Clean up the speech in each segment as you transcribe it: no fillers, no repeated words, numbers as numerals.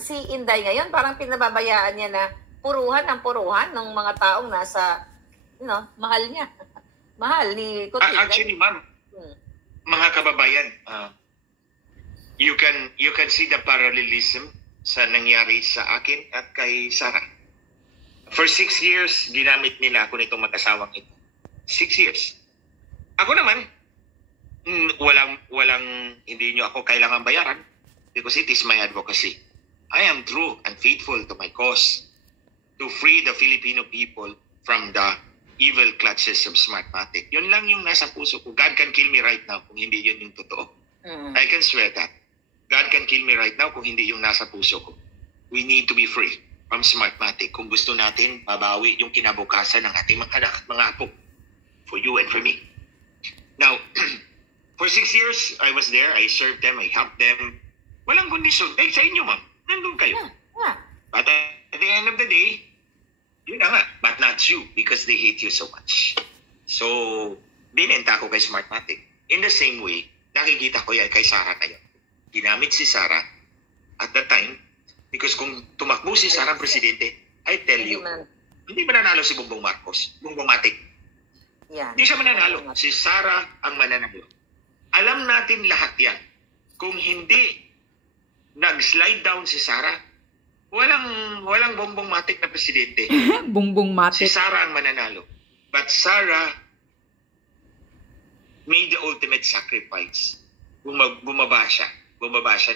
Si Inday ngayon, parang pinababayaan niya na puruhan ng mga taong nasa, mahal niya. Mahal ni Kuting. Actually, ma'am, mga kababayan, you can see the parallelism sa nangyari sa akin at kay Sarah. For 6 years, ginamit nila ako nitong mag-asawang ito. 6 years. Ako naman, hindi nyo ako kailangan bayaran because it is my advocacy. I am true and faithful to my cause to free the Filipino people from the evil clutches of Smartmatic. Yun lang yung nasa puso ko. God can kill me right now kung hindi yun yung totoo. I can swear that. God can kill me right now kung hindi yung nasa puso ko. We need to be free from Smartmatic kung gusto natin mabawi yung kinabukasan ng ating mga anak at mga apo. For you and for me. Now, for 6 years, I was there. I served them. I helped them. Walang kondisyon. Sa inyo, ma'am. Nandun kayo. But at the end of the day, yun na nga. But not you because they hate you so much. So, binenta ko kay Smartmatic. In the same way, nakikita ko yan kay Sarah kayo. Ginamit si Sarah at that time because kung tumakbo si Sarah presidente, I tell you, hindi mananalo si Bongbong Marcos. Bongbong Matic. Hindi siya mananalo. Si Sarah ang mananalo. Alam natin lahat yan. Kung hindi nag-slide down si Sarah, walang Bongbong Matic na presidente. Bongbong Matic. Si Sarah ang mananalo. But Sarah made the ultimate sacrifice. Bumaba siya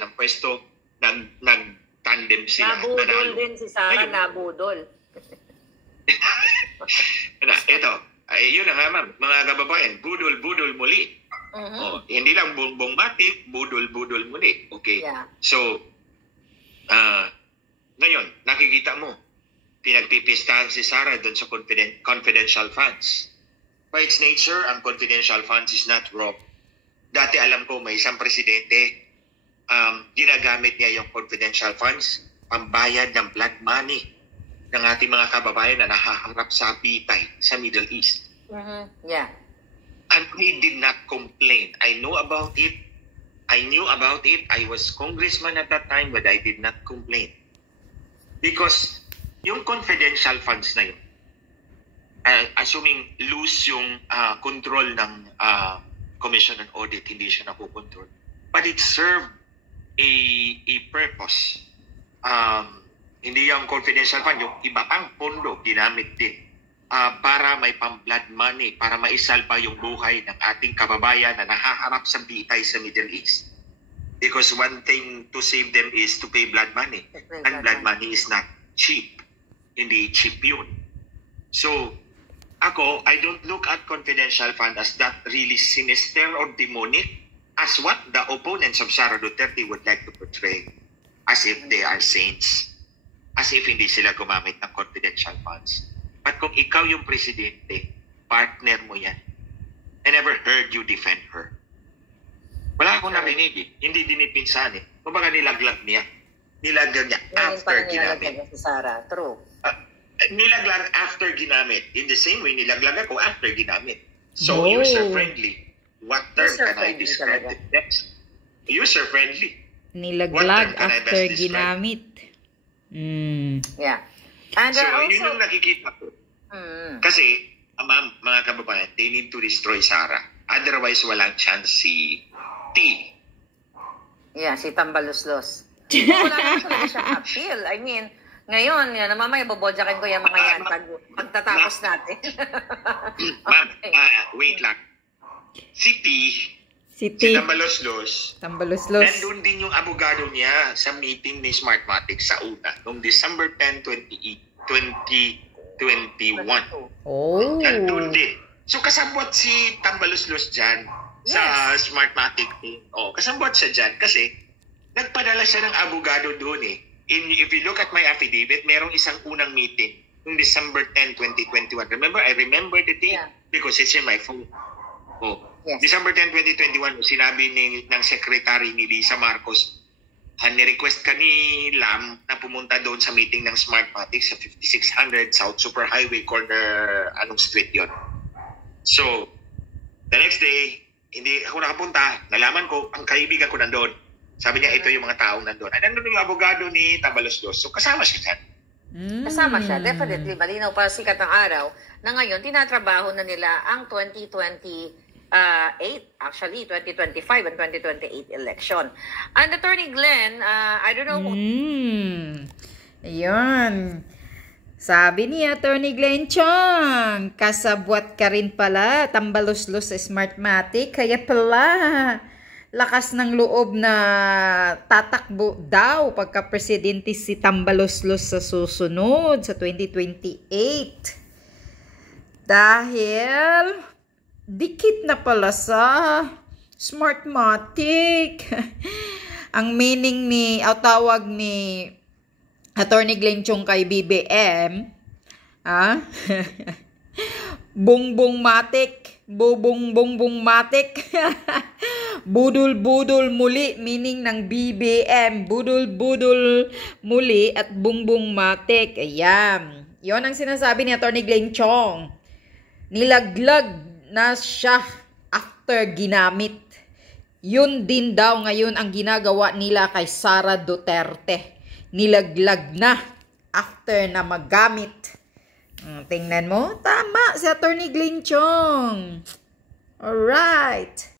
ng pwesto, nag-tandem sila. Nabudol din si Sarah, nabudol. Ito, yun na nga ma'am, mga kababayan, budol muli. Hindi lang Bongbong Matic, budol muli. Okay. Yeah. So, ngayon, nakikita mo, pinagpipistahan si Sarah doon sa confidential funds. By its nature, ang confidential funds is not wrong. Dati alam ko, may isang presidente, ginagamit niya yung confidential funds, pambayad ng blood money ng ating mga kababayan na nahaharap sa bitay sa Middle East. Yeah. And he did not complain. I knew about it. I was congressman at that time, but I did not complain. Because yung confidential funds na yun, assuming loose yung control ng Commission on Audit, hindi siya nakukontrol. But it served a purpose. Hindi yung confidential fund, yung iba pang pondo ginamit din para may pang-blood money, para maisalba yung buhay ng ating kababayan na nahaharap sa bitay sa Middle East. Because one thing to save them is to pay blood money. And blood money is not cheap. Hindi cheap yun. So, ako, I don't look at confidential fund as that really sinister or demonic as what the opponents of Sara Duterte would like to portray. As if they are saints. As if hindi sila gumamit ng confidential funds. But kung ikaw yung presidente, partner mo yan. I never heard you defend her. Wala akong narinig eh. Hindi dinipinsan eh. Kumbaga nilaglag niya. Nilaglag niya after ginamit. Si Sarah, true. Nilaglag after ginamit. In the same way, nilaglag ako after ginamit. So, user-friendly. What term can I describe it next? User-friendly. Nilaglag after ginamit. Yeah. And so, also, yun yung nakikita ko. Kasi, ma'am, mga kababayan, they need to destroy Sarah. Otherwise, walang chance si T. Yeah, si Tambaluslos. Wala naman talaga siyang appeal. I mean, ngayon, mamaya babodyakin ko yung mga yan pagtatapos natin. Ma'am, wait lang. Si Tambaluslos, nandun din yung abogado niya sa meeting ni Smartmatic sa una, noong December 10, 2021. Nandun din. So kasabot si Tambaluslos dyan sa Smartmatic. Kasabot siya dyan kasi nagpadala siya ng abogado doon eh. If you look at my affidavit, merong isang unang meeting noong December 10, 2021. I remember the date because it's in my phone. Yes. December 10, 2021, sinabi ng secretary ni Lisa Marcos, ni-request ka ni Lam na pumunta doon sa meeting ng Smartmatic sa 5600 South Superhighway corner, anong street yon. So, the next day, hindi ako nakapunta. Nalaman ko, ang kaibigan ko nandoon. Sabi niya, ito yung mga taong nandun. Ay, nandun yung abogado ni Tambaloslos. So, kasama siya dyan. Kasama siya. Definitely, malinaw para sikat ng araw na ngayon, tinatrabaho na nila ang 2028, actually, 2025 and 2028 election. And Attorney Glenn, I don't know Ayun. Sabi ni Attorney Glenn Chong, kasabwat ka rin pala, Tambaloslos sa Smartmatic, kaya pala lakas ng loob na tatakbo daw pagka-presidente si Tambaloslos sa susunod sa 2028. Dahil dikit na pala sa Smartmatic. Ang meaning ni, tawag ni Attorney Glenn Chong kay BBM, Bongbong Matik, Bongbong Matik, budul-budul muli, meaning ng BBM, budul-budul muli at Bongbong Matik. Ayan. Yon ang sinasabi ni Attorney Glenn Chong. Nilaglag na siya after ginamit. Yun din daw ngayon ang ginagawa nila kay Sara Duterte. Nilaglag na after na magamit. Tingnan mo, tama si Attorney Glenn Chong. Alright.